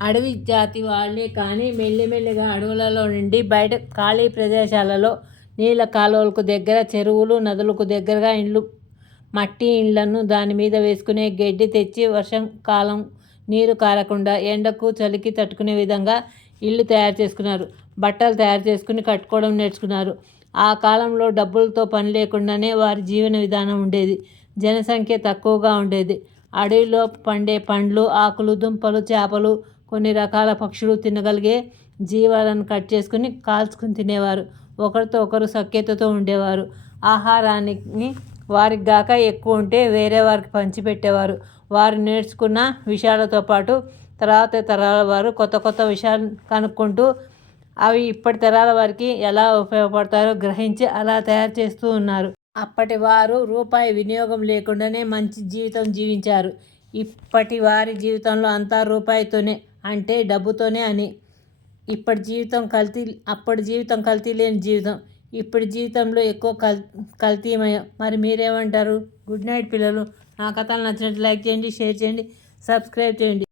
అడవి జాతి వాళ్ళే కానీ మెల్లిమెల్లిగా అడవులలో నుండి బయట ఖాళీ ప్రదేశాలలో నీళ్ళ కాలువలకు దగ్గర, చెరువులు, నదులకు దగ్గరగా మట్టి ఇళ్లను దాని మీద వేసుకునే గడ్డి తెచ్చి వర్షాకాలం నీరు కారకుండా ఎండకు చలికి తట్టుకునే విధంగా ఇల్లు తయారు చేసుకున్నారు. బట్టలు తయారు చేసుకుని కట్టుకోవడం నేర్చుకున్నారు. ఆ కాలంలో డబ్బులతో పని లేకుండానే వారి జీవన విధానం ఉండేది. జనసంఖ్య తక్కువగా ఉండేది. అడవిలో పండే పండ్లు, ఆకులు, దుంపలు, చేపలు, కొన్ని రకాల పక్షులు తినగలిగే జీవాలను కట్ చేసుకుని కాల్చుకుని తినేవారు. ఒకరితో ఒకరు సఖ్యతతో ఉండేవారు. ఆహారాన్ని వారికి గాక ఎక్కువ ఉంటే వేరే వారికి పంచిపెట్టేవారు. వారు నేర్చుకున్న విషయాలతో పాటు తర్వాత తరాల వారు కొత్త కొత్త విషయాలు కనుక్కుంటూ అవి ఇప్పటి తరాల వారికి ఎలా ఉపయోగపడతారో గ్రహించి అలా తయారు చేస్తూ ఉన్నారు. అప్పటి వారు రూపాయి వినియోగం లేకుండానే మంచి జీవితం జీవించారు. ఇప్పటి వారి జీవితంలో అంతా రూపాయితోనే, అంటే డబ్బుతోనే అని. అప్పటి జీవితం కల్తీ లేని జీవితం. ఇప్పటి జీవితంలో ఎక్కువ కల్తీమయం. మరి మీరేమంటారు? గుడ్ నైట్ పిల్లలు. నా కథలు నచ్చినట్టు లైక్ చేయండి, షేర్ చేయండి, సబ్స్క్రైబ్ చేయండి.